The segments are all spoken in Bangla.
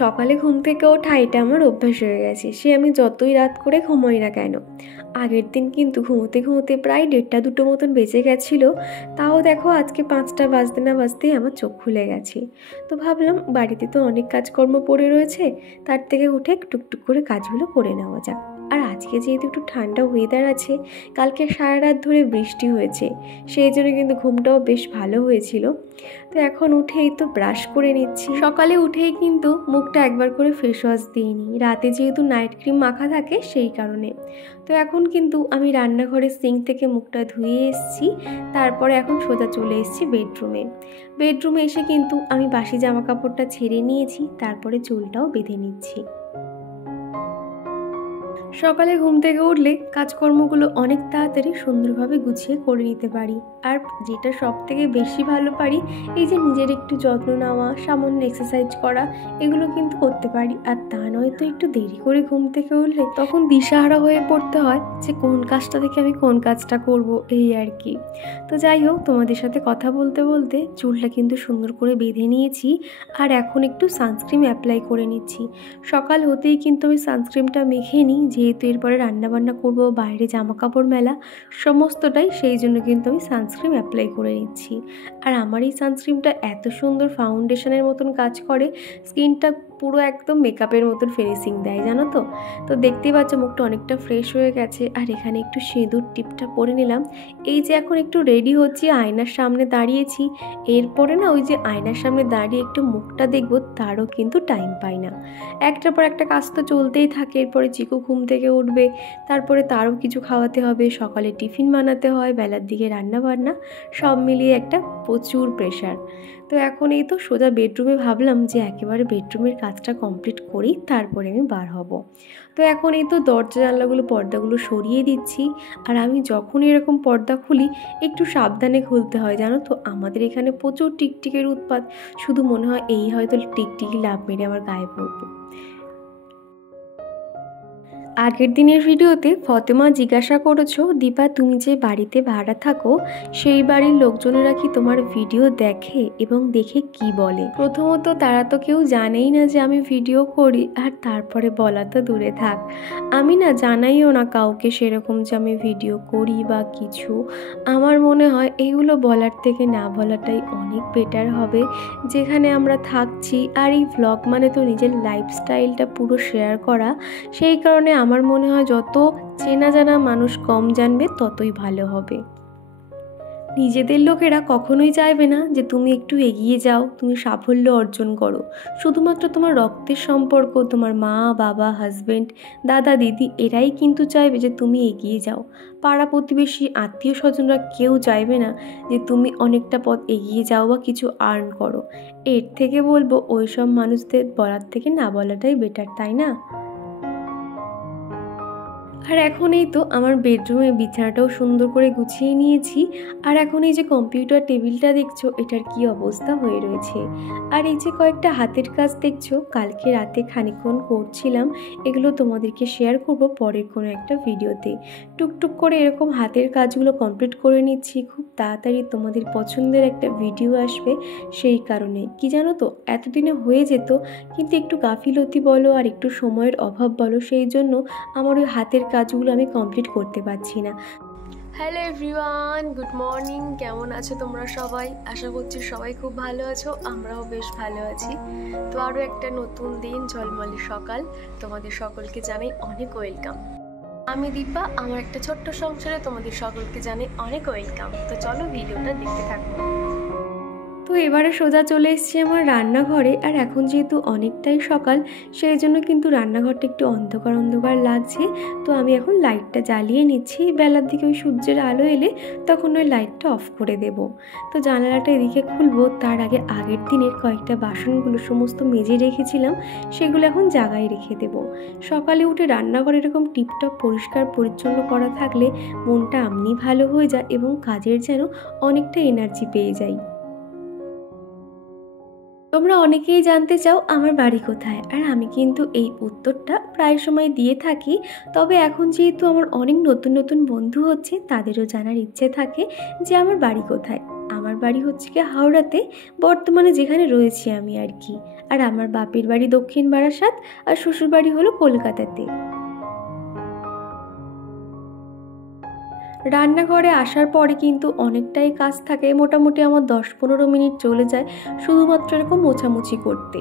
সকালে ঘুম থেকে ওঠা এটা আমার অভ্যাস হয়ে গেছে, সে আমি যতই রাত করে ঘুমোই না কেন। আগের দিন কিন্তু ঘুমোতে ঘুমোতে প্রায় 1:30-2টো মতন বেজে গেছিলো। তাও দেখো আজকে 5টা বাজতে না বাজতেই আমার চোখ খুলে গেছে। তো ভাবলাম বাড়িতে তো অনেক কাজকর্ম পড়ে রয়েছে, তার থেকে উঠে টুকটুক করে কাজগুলো করে নেওয়া যাক। আর আজকে যেহেতু একটু ঠান্ডা ওয়েদার আছে, কালকে সারা রাত ধরে বৃষ্টি হয়েছে, সেই জন্য কিন্তু ঘুমটাও বেশ ভালো হয়েছিল। তো এখন উঠেই তো ব্রাশ করে নিচ্ছি। সকালে উঠেই কিন্তু মুখটা একবার করে ফেস ওয়াশ দিয়ে নিই, রাতে যেহেতু নাইট ক্রিম মাখা থাকে সেই কারণে। তো এখন কিন্তু আমি রান্নাঘরের সিঙ্ক থেকে মুখটা ধুয়ে এসেছি, তারপরে এখন সোজা চলে এসেছি বেডরুমে এসে কিন্তু আমি বাসি জামা কাপড়টা ছেড়ে নিয়েছি, তারপরে চুলটাও বেঁধে নিচ্ছি। সকালে ঘুম থেকে উঠলে কাজকর্মগুলো অনেক তাড়াতাড়ি সুন্দরভাবে গুছিয়ে করে নিতে পারি। আর যেটা সব থেকে বেশি ভালো পারি, এই যে নিজের একটু যত্ন নেওয়া, সামান্য এক্সারসাইজ করা, এগুলো কিন্তু করতে পারি। আর তা নয় তো একটু দেরি করে ঘুম থেকে উঠলে তখন দিশাহারা হয়ে পড়তে হয় যে কোন কাজটা থেকে আমি কোন কাজটা করব, এই আর কি। তো যাই হোক, তোমাদের সাথে কথা বলতে বলতে চুলটা কিন্তু সুন্দর করে বেঁধে নিয়েছি। আর এখন একটু সানস্ক্রিন অ্যাপ্লাই করে নিচ্ছি। সকাল হতেই কিন্তু আমি সানস্ক্রিনটা মেখে নিই, যেহেতু এরপরে রান্নাবান্না করবো, বাইরে জামা কাপড় মেলা সমস্তটাই, সেই জন্য কিন্তু আমি সানস্ক্রিন অ্যাপ্লাই করে নিচ্ছি। আর আমার এই সানস্ক্রিনটা এত সুন্দর ফাউন্ডেশনের মতন কাজ করে, স্কিনটা পুরো একদম মেকআপের মতন ফিনিশিং দেয়, জানো তো। তো দেখতেই পাচ্ছ মুখটা অনেকটা ফ্রেশ হয়ে গেছে। আর এখানে একটু সিঁদুর টিপটা পরে নিলাম। এই যে এখন একটু রেডি হচ্ছি, আয়নার সামনে দাঁড়িয়েছি। এরপরে না ওই যে আয়নার সামনে দাঁড়িয়ে একটু মুখটা দেখবো, তারও কিন্তু টাইম পাই না। একটার পর একটা কাজ তো চলতেই থাকে। এরপরে চিকু ঘুম থেকে উঠবে, তারপরে তারও কিছু খাওয়াতে হবে, সকালে টিফিন বানাতে হয়, বেলার দিকে রান্না বান্না, সব মিলিয়ে একটা প্রচুর প্রেশার। তো এখন এই তো সোজা বেডরুমে ভাবলাম যে একেবারে বেডরুমের কাজটা কমপ্লিট করি, তারপরে আমি বার হব। তো এখন এই তো দরজা জানলাগুলো পর্দাগুলো সরিয়ে দিচ্ছি। আর আমি যখন এরকম পর্দা খুলি একটু সাবধানে খুলতে হয়, জানো তো। আমাদের এখানে প্রচুর টিকটিকের উৎপাত, শুধু মনে হয় এই হয়তো টিকটিকি লাফ মেরে আমার গায়ে পড়বে। আগের দিনের ভিডিওতে ফতেমা জিজ্ঞাসা করেছো, দীপা তুমি যে বাড়িতে ভাড়া থাকো সেই বাড়ির লোকজনেরা কি তোমার ভিডিও দেখে এবং দেখে কি বলে? প্রথমত তারা তো কেউ জানেই না যে আমি ভিডিও করি, আর তারপরে বলা তো দূরে থাক, আমি না জানাইও না কাউকে সেরকম যে আমি ভিডিও করি বা কিছু। আমার মনে হয় এইগুলো বলার থেকে না বলাটাই অনেক বেটার হবে। যেখানে আমরা থাকছি, আর এই ভ্লগ মানে তো নিজের লাইফস্টাইলটা পুরো শেয়ার করা, সেই কারণে আমার মনে হয় যত চেনা জানা মানুষ কম জানবে ততই ভালো হবে। নিজেদের লোকেরা কখনোই চাইবে না যে তুমি একটু এগিয়ে যাও, তুমি সাফল্য অর্জন করো। শুধুমাত্র তোমার রক্তের সম্পর্ক, তোমার মা বাবা, হাজব্যান্ড, দাদা দিদি, এরাই কিন্তু চাইবে যে তুমি এগিয়ে যাও। পাড়া প্রতিবেশী, আত্মীয় স্বজনরা কেউ চাইবে না যে তুমি অনেকটা পথ এগিয়ে যাও বা কিছু আর্ন করো। এর থেকে বলবো ওই সব মানুষদের বলার থেকে না বলাটাই বেটার, তাই না? আর এখন এই তো আমার বেডরুমে বিছানাটাও সুন্দর করে গুছিয়ে নিয়েছি। আর এখন এই যে কম্পিউটার টেবিলটা দেখছো, এটার কি অবস্থা হয়ে রয়েছে। আর এই যে কয়েকটা হাতের কাজ দেখছো, কালকে রাতে খানিকক্ষণ করছিলাম, এগুলো তোমাদেরকে শেয়ার করব পরের কোনো একটা ভিডিওতে। টুকটুক করে এরকম হাতের কাজগুলো কমপ্লিট করে নিচ্ছি, খুব তাড়াতাড়ি তোমাদের পছন্দের একটা ভিডিও আসবে। সেই কারণে কি জানো তো, এতদিনে হয়ে যেত, কিন্তু একটু গাফিলতি বলো আর একটু সময়ের অভাব বলো, সেই জন্য আমার ওই হাতের কাজগুলো আমি কমপ্লিট করতে পারছি না। Hello everyone, good morning. কেমন আছো তোমরা সবাই? আশা করছি সবাই খুব ভালো আছো, আমরাও বেশ ভালো আছি। তো আরও একটা নতুন দিন, ঝলমলে সকাল, তোমাদের সকলকে জানাই অনেক ওয়েলকাম। আমি দীপা, আমার একটা ছোট্ট সংসারে তোমাদের সকলকে জানাই অনেক ওয়েলকাম। তো চলো ভিডিওটা দেখতে থাকো। তো এবারে সোজা চলে এসেছি আমার রান্নাঘরে। আর এখন যেহেতু অনেকটাই সকাল, সেই জন্য কিন্তু রান্নাঘরটা একটু অন্ধকার অন্ধকার লাগছে। তো আমি এখন লাইটটা জ্বালিয়ে নিচ্ছি, বেলার দিকে ওই সূর্যের আলো এলে তখন ওই লাইটটা অফ করে দেব। তো জানালাটা এদিকে খুলবো, তার আগে আগের দিনের কয়েকটা বাসনগুলো সমস্ত মেজে রেখেছিলাম, সেগুলো এখন জায়গায় রেখে দেব। সকালে উঠে রান্নাঘর এরকম টিপটপ পরিষ্কার পরিচ্ছন্ন করা থাকলে মনটা এমনি ভালো হয়ে যায় এবং কাজের যেন অনেকটা এনার্জি পেয়ে যাই। তোমরা অনেকেই জানতে চাও আমার বাড়ি কোথায়, আর আমি কিন্তু এই উত্তরটা প্রায় সময় দিয়ে থাকি। তবে এখন যেহেতু আমার অনেক নতুন নতুন বন্ধু হচ্ছে, তাদেরও জানার ইচ্ছে থাকে যে আমার বাড়ি কোথায়। আমার বাড়ি হচ্ছে কি হাওড়াতে, বর্তমানে যেখানে রয়েছি আমি আর কি। আর আমার বাপের বাড়ি দক্ষিণ বারাসাত, আর শ্বশুর বাড়ি হলো কলকাতাতে। রান্নাঘরে আসার পরে কিন্তু অনেকটাই কাজ থাকে, মোটামুটি আমার 10-15 মিনিট চলে যায় শুধুমাত্র এরকম মোছামুছি করতে।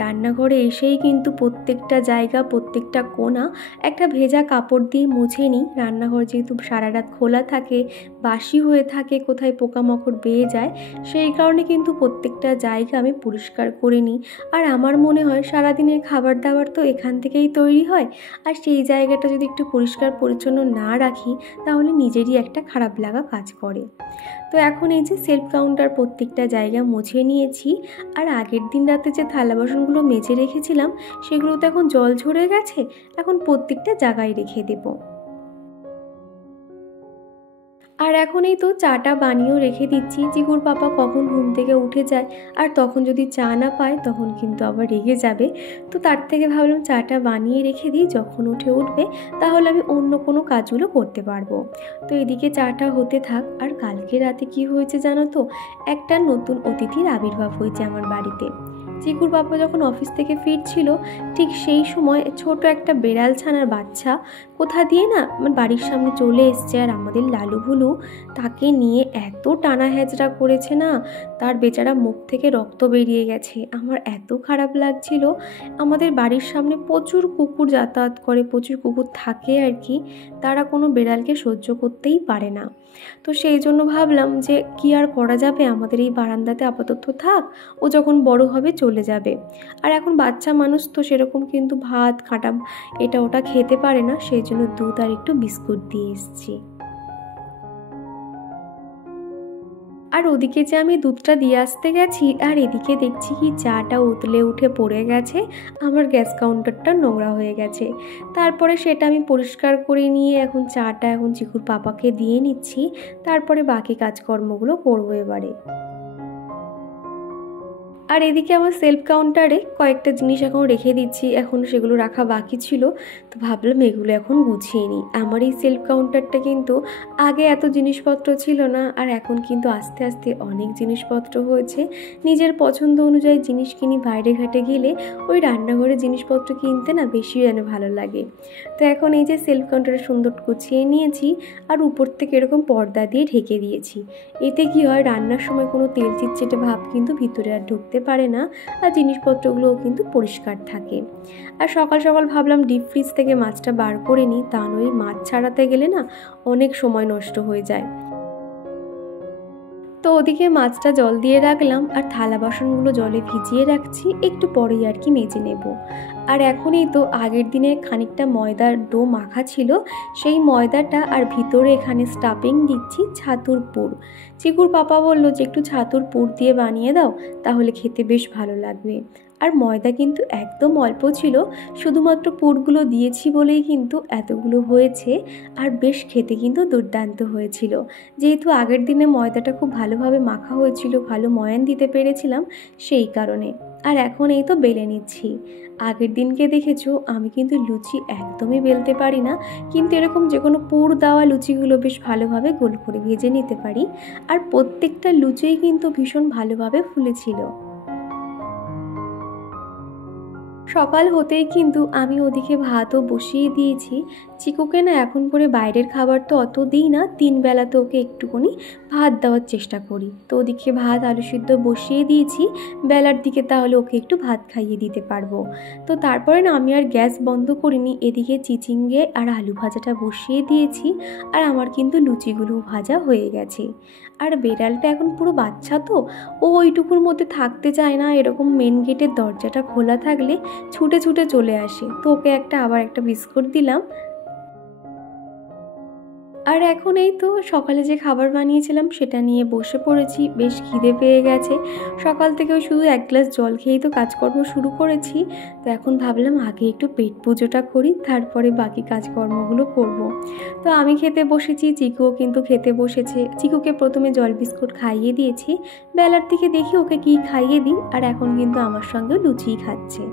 রান্নাঘরে এসেই কিন্তু প্রত্যেকটা জায়গা, প্রত্যেকটা কোণা একটা ভেজা কাপড় দিয়ে মুছে নিই। রান্নাঘর যেহেতু সারা রাত খোলা থাকে, বাসি হয়ে থাকে, কোথায় পোকামাকড় বেয়ে যায়, সেই কারণে কিন্তু প্রত্যেকটা জায়গা আমি পরিষ্কার করে নিই। আর আমার মনে হয় সারাদিনের খাবার দাবার তো এখান থেকেই তৈরি হয়, আর সেই জায়গাটা যদি একটু পরিষ্কার পরিচ্ছন্ন না রাখি তাহলে নিজেরই একটা খারাপ লাগা কাজ করে। তো এখন এই যে সেলফ কাউন্টার প্রত্যেকটা জায়গা মুছে নিয়েছি। আর আগের দিন রাতে যে থালা বাসনগুলো মেজে রেখেছিলাম সেগুলো তো এখন জল ঝরে গেছে, এখন প্রত্যেকটা জায়গায় রেখে দেবো। আর এখন এই তো চাটা বানিয়েও রেখে দিচ্ছি। চিকুর পাপা কখন ঘুম থেকে উঠে যায়, আর তখন যদি চা না পায় তখন কিন্তু আবার রেগে যাবে। তো তার থেকে ভাবলাম চাটা বানিয়ে রেখে দিই, যখন উঠবে তাহলে আমি অন্য কোনো কাজগুলো করতে পারবো। তো এদিকে চাটা হতে থাক। আর কালকে রাতে কি হয়েছে জানো তো, একটা নতুন অতিথির আবির্ভাব হয়েছে আমার বাড়িতে। চিকুর বাবা যখন অফিস থেকে ফিরছিল, ঠিক সেই সময় ছোট একটা বেড়াল ছানার বাচ্চা কোথা দিয়ে না আমার বাড়ির সামনে চলে এসছে। আর আমাদের লালু ভুলু তাকে নিয়ে এত টানা হেঁচড়া করেছে না, তার বেচারা মুখ থেকে রক্ত বেরিয়ে গেছে। আমার এত খারাপ লাগছিল। আমাদের বাড়ির সামনে প্রচুর কুকুর যাতায়াত করে, প্রচুর কুকুর থাকে আর কি, তারা কোনো বেড়ালকে সহ্য করতেই পারে না। তো সেই জন্য ভাবলাম যে কি আর করা যাবে, আমাদের এই বারান্দাতে আপাতত থাক, ও যখন বড় হবে চলে যাবে। আর এখন বাচ্চা মানুষ তো সেরকম কিন্তু ভাত কাঁটা এটা ওটা খেতে পারে না, সেই জন্য দুধ আর একটু বিস্কুট দিয়ে এসেছি। আর ওদিকে যে আমি দুধটা দিয়ে আসতে গেছি, আর এদিকে দেখছি কি চাটা উতলে উঠে পড়ে গেছে, আমার গ্যাস কাউন্টারটা নোংরা হয়ে গেছে। তারপরে সেটা আমি পরিষ্কার করে নিয়ে এখন চাটা এখন চিকুর পাপাকে দিয়ে নিচ্ছি, তারপরে বাকি কাজকর্মগুলো করবো এবারে। আর এদিকে আমার সেলফ কাউন্টারে কয়েকটা জিনিস এখন রেখে দিচ্ছি, এখন সেগুলো রাখা বাকি ছিল। তো ভাবলাম এগুলো এখন গুছিয়ে নিই। আমার এই সেলফ কাউন্টারটা কিন্তু আগে এত জিনিসপত্র ছিল না, আর এখন কিন্তু আস্তে আস্তে অনেক জিনিসপত্র হয়েছে। নিজের পছন্দ অনুযায়ী জিনিস কিনি, বাইরে ঘাটে গেলে ওই রান্নাঘরের জিনিসপত্র কিনতে না বেশি যেন ভালো লাগে। তো এখন এই যে সেলফ কাউন্টারে সুন্দর গুছিয়ে নিয়েছি, আর উপর থেকে এরকম পর্দা দিয়ে ঢেকে দিয়েছি। এতে কি হয়, রান্নার সময় কোনো তেল চিটচিটে ভাব কিন্তু ভিতরে আর ঢুকতে পারে না, আর জিনিসপত্রগুলোও কিন্তু পরিষ্কার থাকে। আর সকাল সকাল ভাবলাম ডিপ ফ্রিজ থেকে মাছটা বার করে নিই, তা নয় মাছ ছাড়াতে গেলে না অনেক সময় নষ্ট হয়ে যায়। তো ওদিকে মাছটা জল দিয়ে রাখলাম, আর থালা বাসনগুলো জলে ভিজিয়ে রাখছি, একটু পরেই আর কি মেজে নেব। আর এখনই তো আগের দিনে খানিকটা ময়দার ডো মাখা ছিল, সেই ময়দাটা আর ভিতরে এখানে স্টাফিং দিচ্ছি ছাতুর পুর। চিকুর পাপা বলল যে একটু ছাতুর পুর দিয়ে বানিয়ে দাও, তাহলে খেতে বেশ ভালো লাগবে। আর ময়দা কিন্তু একদম অল্প ছিল, শুধুমাত্র পুরগুলো দিয়েছি বলেই কিন্তু এতগুলো হয়েছে। আর বেশ খেতে কিন্তু দুর্দান্ত হয়েছিল, যেহেতু আগের দিনে ময়দাটা খুব ভালোভাবে মাখা হয়েছিল, ভালো ময়ান দিতে পেরেছিলাম সেই কারণে। আর এখন এই তো বেলে নিচ্ছি। আগের দিনকে দেখেছো আমি কিন্তু লুচি একদমই বেলতে পারি না, কিন্তু এরকম যে কোনো পুর দেওয়া লুচিগুলো বেশ ভালোভাবে গোল করে ভেজে নিতে পারি। আর প্রত্যেকটা লুচিই কিন্তু ভীষণ ভালোভাবে ফুলেছিল। সকাল হতেই কিন্তু আমি ওদিকে ভাতও বসিয়ে দিয়েছি। চিকুকে না এখন করে বাইরের খাবার তো অত দিই না, 3 বেলা তো ওকে একটুখানি ভাত দেওয়ার চেষ্টা করি। তো ওদিকে ভাত আলু সিদ্ধ বসিয়ে দিয়েছি, বেলার দিকে তাহলে ওকে একটু ভাত খাইয়ে দিতে পারবো। তো তারপরে না আমি আর গ্যাস বন্ধ করিনি, এদিকে চিচিঙ্গে আর আলু ভাজাটা বসিয়ে দিয়েছি। আর আমার কিন্তু লুচিগুলো ভাজা হয়ে গেছে। আর বেড়ালটা এখন পুরো বাচ্চা তো, ও ওইটুকুর মধ্যে থাকতে চায় না, এরকম মেন গেটের দরজাটা খোলা থাকলে ছুটে ছুটে চলে আসে। তো ওকে আবার একটা বিস্কুট দিলাম। আর এখন এই তো সকালে যে খাবার বানিয়েছিলাম সেটা নিয়ে বসে পড়েছি, বেশ খিদে পেয়ে গেছে। সকাল থেকে ওই শুধু 1 গ্লাস জল খেয়েই তো কাজকর্ম শুরু করেছি। তো এখন ভাবলাম আগে একটু পেট পুজোটা করি, তারপরে বাকি কাজকর্মগুলো করব। তো আমি খেতে বসেছি, চিকুও কিন্তু খেতে বসেছে। চিকুকে প্রথমে জল বিস্কুট খাইয়ে দিয়েছি, বেলার দিকে দেখি ওকে কি খাইয়ে দিই। আর এখন কিন্তু আমার সঙ্গে লুচিই খাচ্ছে।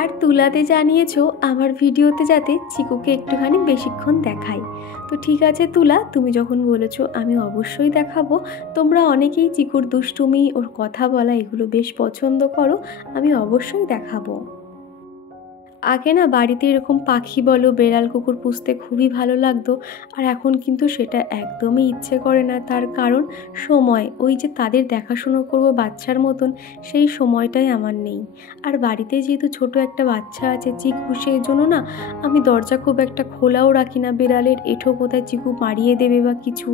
আর তুলাতে জানিয়েছো আমার ভিডিওতে যাতে চিকুকে একটুখানি বেশিক্ষণ দেখাই। তো ঠিক আছে তুলা, তুমি যখন বলেছো আমি অবশ্যই দেখাবো। তোমরা অনেকেই চিকুর দুষ্টুমি, ওর কথা বলা এগুলো বেশ পছন্দ করো, আমি অবশ্যই দেখাবো। আগে না বাড়িতে এরকম পাখি বলো, বেড়াল কুকুর পুষতে খুবই ভালো লাগতো, আর এখন কিন্তু সেটা একদমই ইচ্ছে করে না। তার কারণ সময়, ওই যে তাদের দেখাশুনো করব বাচ্চার মতন, সেই সময়টাই আমার নেই। আর বাড়িতে যেহেতু ছোট একটা বাচ্চা আছে চিকু, সেই জন্য না আমি দরজা খুব একটা খোলাও রাখি না। বেড়ালের এঁঠো কোথায় চিকু মারিয়ে দেবে বা কিছু,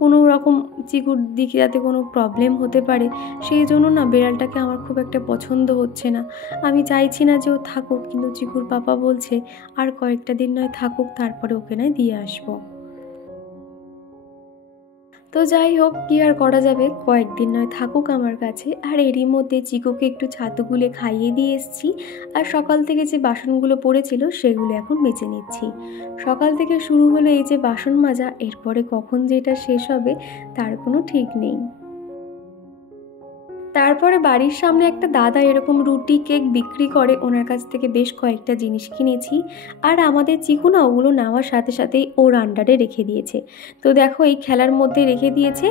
কোনো রকম চিকুর দিকে যাতে কোনো প্রবলেম হতে পারে, সেই জন্য না বেড়ালটাকে আমার খুব একটা পছন্দ হচ্ছে না। আমি চাইছি না যে ও থাকুক, কিন্তু চিকুর পাপা বলছে আর কয়েকটা দিন নয় থাকুক, তারপরে ওকে নয় দিয়ে আসবো। তো যাই হোক, কি আর করা যাবে, কয়েকদিন নয় থাকুক আমার কাছে। আর এরই মধ্যে চিকুকে একটু ছাতু গুলে খাইয়ে দিয়ে এসেছি, আর সকাল থেকে যে বাসনগুলো পড়েছিল সেগুলো এখন মেজে নিচ্ছি। সকাল থেকে শুরু হলো এই যে বাসন মাজা, এরপরে কখন যেটা শেষ হবে তার কোনো ঠিক নেই। তারপরে বাড়ির সামনে একটা দাদা এরকম রুটি কেক বিক্রি করে, ওনার কাছ থেকে বেশ কয়েকটা জিনিস কিনেছি। আর আমাদের চিকু না ওগুলো নেওয়ার সাথে সাথেই ওর আন্ডারে রেখে দিয়েছে। তো দেখো এই খেলার মধ্যে রেখে দিয়েছে,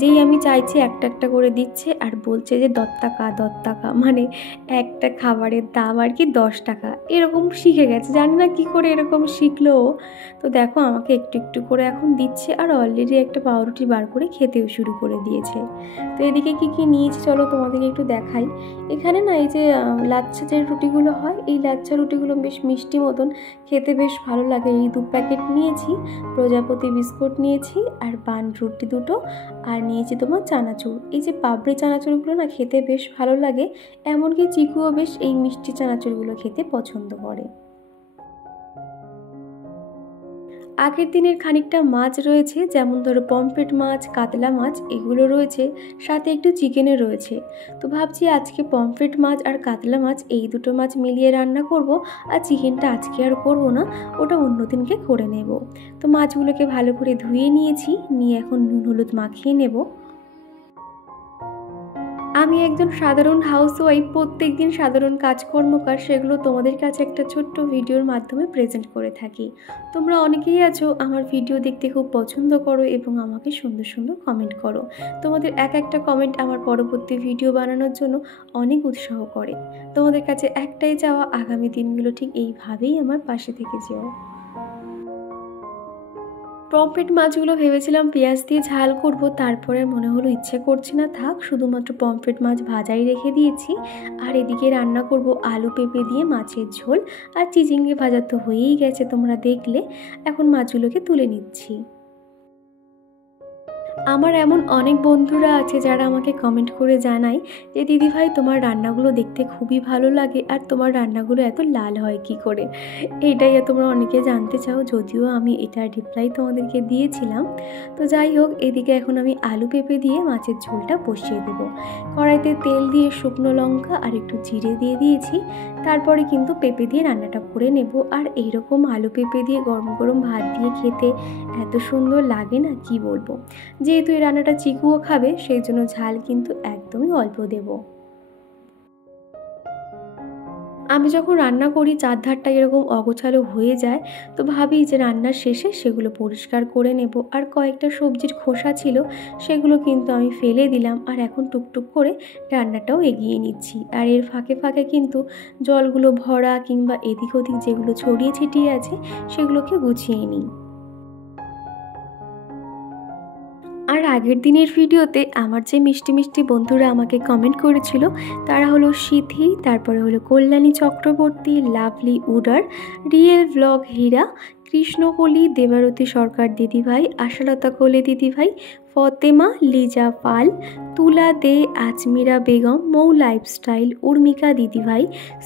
যেই আমি চাইছি একটা একটা করে দিচ্ছে, আর বলছে যে 10 টাকা 10 টাকা, মানে একটা খাবারের দাম আর কি 10 টাকা, এরকম শিখে গেছে। জানি না কী করে এরকম শিখলো। তো দেখো আমাকে একটু একটু করে এখন দিচ্ছে, আর অলরেডি একটা পাউরুটি বার করে খেতেও শুরু করে দিয়েছে। তো এদিকে কী কী নিয়েছি চলো তোমাদেরকে একটু দেখাই। এখানে না এই যে লাচ্ছা যে রুটিগুলো হয়, এই লাচ্ছা রুটিগুলো বেশ মিষ্টি মতন খেতে, বেশ ভালো লাগে। এই 2 প্যাকেট নিয়েছি, প্রজাপতি বিস্কুট নিয়েছি, আর বান রুটি 2টো, আর নিয়েছি তোমার চানাচুর। এই যে পাপড়ি চানাচুরগুলো না খেতে বেশ ভালো লাগে, এমনকি চিকুও বেশ এই মিষ্টি চানাচুরগুলো খেতে পছন্দ করে। আগের দিনের খানিকটা মাছ রয়েছে, যেমন ধরো পমফ্রেট মাছ, কাতলা মাছ, এগুলো রয়েছে, সাথে একটু চিকেনও রয়েছে। তো ভাবছি আজকে পমফ্রেট মাছ আর কাতলা মাছ এই দুটো মাছ মিলিয়ে রান্না করব, আর চিকেনটা আজকে আর করব না, ওটা অন্য দিনকে করে নেব। তো মাছগুলোকে ভালো করে ধুয়ে নিয়েছি, নিয়ে এখন নুন হলুদ মাখিয়ে নেব। আমি একজন সাধারণ হাউসওয়াইফ, প্রত্যেক দিন সাধারণ কাজকর্মকার সেগুলো তোমাদের কাছে একটা ছোট্ট ভিডিওর মাধ্যমে প্রেজেন্ট করে থাকি। তোমরা অনেকেই আছো আমার ভিডিও দেখতে খুব পছন্দ করো এবং আমাকে সুন্দর সুন্দর কমেন্ট করো। তোমাদের এক একটা কমেন্ট আমার পরবর্তী ভিডিও বানানোর জন্য অনেক উৎসাহ করে। তোমাদের কাছে একটাই চাওয়া, আগামী দিনগুলো ঠিক এইভাবেই আমার পাশে থেকে যেও। পমফ্রেট মাছগুলো ভেবেছিলাম পেঁয়াজ দিয়ে ঝাল করব, তারপরে মনে হলো ইচ্ছে করছে না, থাক, শুধুমাত্র পমফ্রেট মাছ ভাজাই রেখে দিয়েছি। আর এদিকে রান্না করব আলু পেঁপে দিয়ে মাছের ঝোল, আর চিচিঙ্গে ভাজা তো হয়েই গেছে তোমরা দেখলে। এখন মাছগুলোকে তুলে নিচ্ছি। আমার এমন অনেক বন্ধুরা আছে যারা আমাকে কমেন্ট করে জানায় যে দিদিভাই তোমার রান্নাগুলো দেখতে খুবই ভালো লাগে, আর তোমার রান্নাগুলো এত লাল হয় কি করে। এটাই তোমরা অনেকে জানতে চাও, যদিও আমি এটার রিপ্লাই তোমাদেরকে দিয়েছিলাম। তো যাই হোক, এদিকে এখন আমি আলু পেঁপে দিয়ে মাছের ঝোলটা বসিয়ে দেবো। কড়াইতে তেল দিয়ে শুকনো লঙ্কা আর একটু জিরে দিয়ে দিয়েছি, তারপরে কিন্তু পেঁপে দিয়ে রান্নাটা করে নেব। আর এইরকম আলু পেঁপে দিয়ে গরম গরম ভাত দিয়ে খেতে এত সুন্দর লাগে না, কি বলবো। যেহেতু এই রান্নাটা চিকুও খাবে, সেই জন্য ঝাল কিন্তু একদমই অল্প দেব। আমি যখন রান্না করি চারধারটা এরকম অগোছালো হয়ে যায়, তো ভাবি যে রান্নার শেষে সেগুলো পরিষ্কার করে নেব। আর কয়েকটা সবজির খোসা ছিল, সেগুলো কিন্তু আমি ফেলে দিলাম, আর এখন টুকটুক করে রান্নাটাও এগিয়ে নিচ্ছি। আর এর ফাঁকে ফাঁকে কিন্তু জলগুলো ভরা কিংবা এদিক ওদিক যেগুলো ছড়িয়ে ছিটিয়ে আছে সেগুলোকে গুছিয়ে নিই। আর আগের দিনের ভিডিওতে আমার যে মিষ্টি মিষ্টি বন্ধুরা আমাকে কমেন্ট করেছিল, তারা হলো সিথি, তারপরে হলো কল্যাণী চক্রবর্তী, লাভলি উডার, রিয়েল ব্লগ হীরা, কৃষ্ণকলি, দেবারতী সরকার দিদিভাই, আশালতা কোলে দিদিভাই, ফতেমা, লিজা পাল, তুলা দে, আজমিরা বেগম, মৌ লাইফস্টাইল, উর্মিকা দিদিভাই,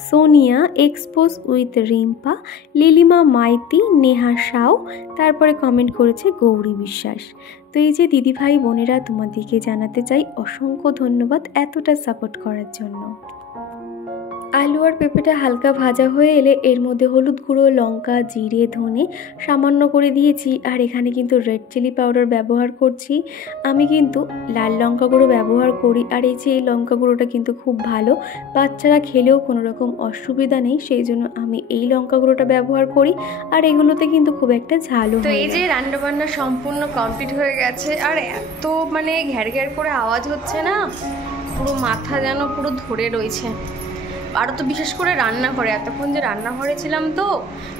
সোনিয়া, এক্সপোজ উইথ রিম্পা, লিলিমা মাইতি, নেহা সাউ, তারপরে কমেন্ট করেছে গৌরী বিশ্বাস। তো এই যে দিদিভাই বোনেরা, তোমাদেরকে জানাতে চাই অসংখ্য ধন্যবাদ এতটা সাপোর্ট করার জন্য। আলু আর পেঁপেটা হালকা ভাজা হয়ে এলে এর মধ্যে হলুদ গুঁড়ো, লঙ্কা, জিরে, ধনে সামান্য করে দিয়েছি। আর এখানে কিন্তু রেড চিলি পাউডার ব্যবহার করছি। আমি কিন্তু লাল লঙ্কা গুঁড়ো ব্যবহার করি। আর এই লঙ্কা গুঁড়োটা কিন্তু খুব ভালো, বাচ্চারা খেলেও কোনো রকম অসুবিধা নেই, সেই জন্য আমি এই লঙ্কা গুঁড়োটা ব্যবহার করি। আর এগুলোতে কিন্তু খুব একটা ঝালও। তো এই যে রান্নাবান্না সম্পূর্ণ কমপ্লিট হয়ে গেছে। আর এত ঘ্যার ঘ্যার করে আওয়াজ হচ্ছে না, পুরো মাথা যেন পুরো ধরে রয়েছে। আরও তো বিশেষ করে রান্নাঘরে, এতক্ষণ যে রান্নাঘরে ছিলাম তো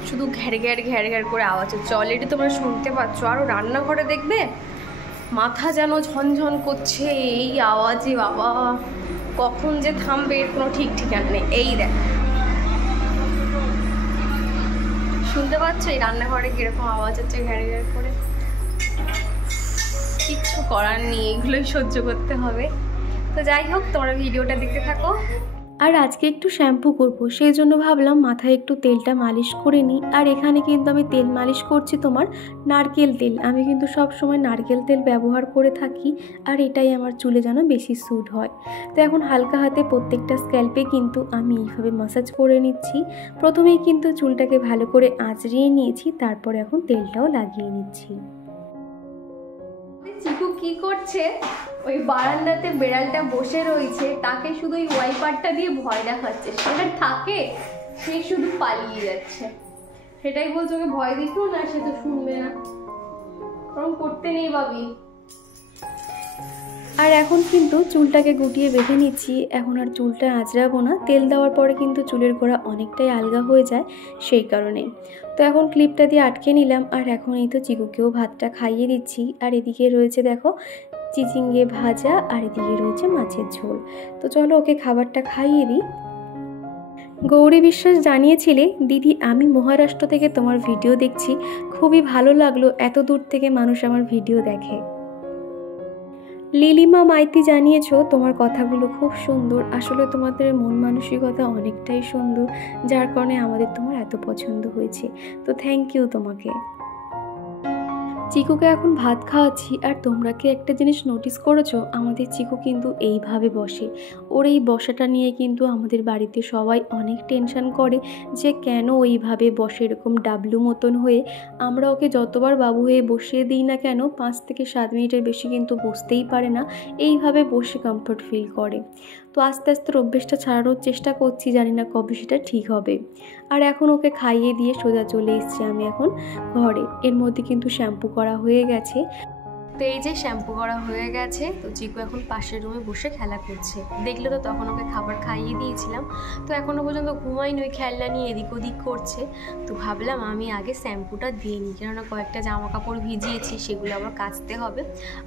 শুধু ঘ্যার ঘ্যার করে আওয়াজ হচ্ছে, অলরেডি তোমরা শুনতে পাচ্ছ। আরও রান্নাঘরে দেখবে মাথা যেন ঝনঝন করছে এই আওয়াজে। বাবা কখন যে থামবে এর কোনো ঠিক ঠিকানা নেই। এই দেখ, শুনতে পাচ্ছ এই রান্নাঘরে কীরকম আওয়াজ হচ্ছে ঘ্যার ঘ্যার করে। কিচ্ছু করার নেই, এগুলোই সহ্য করতে হবে। তো যাই হোক, তোমরা ভিডিওটা দেখতে থাকো। আর আজকে একটু শ্যাম্পু করব, সেই জন্য ভাবলাম মাথায় একটু তেলটা মালিশ করে নিই। আর এখানে কিন্তু আমি তেল মালিশ করছি তোমার নারকেল তেল। আমি কিন্তু সব সময় নারকেল তেল ব্যবহার করে থাকি, আর এটাই আমার চুলে যেন বেশি স্যুট হয়। তো এখন হালকা হাতে প্রত্যেকটা স্ক্যাল্পে কিন্তু আমি এইভাবে ম্যাসাজ করে নিচ্ছি। প্রথমেই কিন্তু চুলটাকে ভালো করে আঁচড়িয়ে নিয়েছি, তারপর এখন তেলটাও লাগিয়ে নিচ্ছি। চিকু কি করছে? ওই বারান্দাতে বেড়ালটা বসে রয়েছে, তাকে শুধু ওই ওয়াইপারটা দিয়ে ভয় দেখাচ্ছে। সেটা থাকে, সে শুধু পালিয়ে যাচ্ছে। সেটাই বলছে ওকে ভয় দিত না, সে তো শুনবে না। ওরকম করতে নেই ভাবি। আর এখন কিন্তু চুলটাকে গুটিয়ে বেঁধে নিচ্ছি। এখন আর চুলটা আঁচড়াবো না, তেল দেওয়ার পরে কিন্তু চুলের গোড়া অনেকটাই আলগা হয়ে যায়, সেই কারণে। তো এখন ক্লিপটা দিয়ে আটকে নিলাম। আর এখন এই তো চিকুকেও ভাতটা খাইয়ে দিচ্ছি। আর এদিকে রয়েছে দেখো চিচিঙ্গে ভাজা, আর এদিকে রয়েছে মাছের ঝোল। তো চলো ওকে খাবারটা খাইয়ে দিই। গৌরী বিশ্বাস জানিয়েছিলে, দিদি আমি মহারাষ্ট্র থেকে তোমার ভিডিও দেখছি, খুবই ভালো লাগলো, এত দূর থেকে মানুষ আমার ভিডিও দেখে। লিলিমা মাইতি জানিয়েছো তোমার কথাগুলো খুব সুন্দর। আসলে তোমাদের মন মানসিকতা অনেকটাই সুন্দর, যার কারণে আমাদের তোমার এত পছন্দ হয়েছে। তো থ্যাংক ইউ তোমাকে। চিকুকে এখন ভাত খাওয়াচ্ছি। আর তোমরা কি একটা জিনিস নোটিস করেছো, আমাদের চিকু কিন্তু এইভাবে বসে। ওর এই বসাটা নিয়ে কিন্তু আমাদের বাড়িতে সবাই অনেক টেনশন করে যে কেন ওইভাবে বসে এরকম ডাবলু মতন হয়ে। আমরা ওকে যতবার বাবু হয়ে বসিয়ে দিই না কেন, 5 থেকে 7 মিনিটের বেশি কিন্তু বসতেই পারে না, এইভাবে বসে কমফর্ট ফিল করে। তো আস্তে আস্তে অভ্যেসটা ছাড়ানোর চেষ্টা করছি, জানি না কবে সেটা ঠিক হবে। আর এখন ওকে খাইয়ে দিয়ে সোজা চলে এসেছি আমি এখন ঘরে। এর মধ্যে কিন্তু শ্যাম্পু করা হয়ে গেছে। তো এই যে শ্যাম্পু করা হয়ে গেছে। তো চিকু এখন পাশের রুমে বসে খেলা করছে, দেখলে তো তখন ওকে খাবার খাইয়ে দিয়েছিলাম। তো এখনও পর্যন্ত ঘুমাইনি, ওই খেলনা নিয়ে এদিক ওদিক করছে। তো ভাবলাম আমি আগে শ্যাম্পুটা দিয়ে নিই, কেননা কয়েকটা জামা কাপড় ভিজিয়েছি, সেগুলো আবার কাচতে হবে।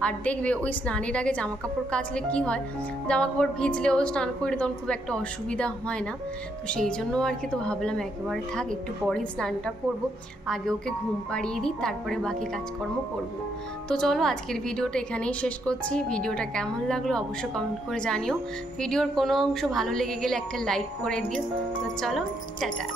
আর দেখবে ওই স্নানের আগে জামা কাপড় কাচলে কি হয়, জামা কাপড় ভিজলেও স্নান করে তখন খুব একটা অসুবিধা হয় না। তো সেই জন্য আর কি, তো ভাবলাম একেবারে থাক, একটু পরেই স্নানটা করব, আগে ওকে ঘুম পাড়িয়ে দিই, তারপরে বাকি কাজকর্ম করব। তো চলো আজকের ভিডিওটা এখানেই শেষ করছি। ভিডিওটা কেমন লাগলো অবশ্যই কমেন্ট করে জানিও। ভিডিওর কোনো অংশ ভালো লেগে গেলে একটা লাইক করে দিও। তো চলো, টাটা।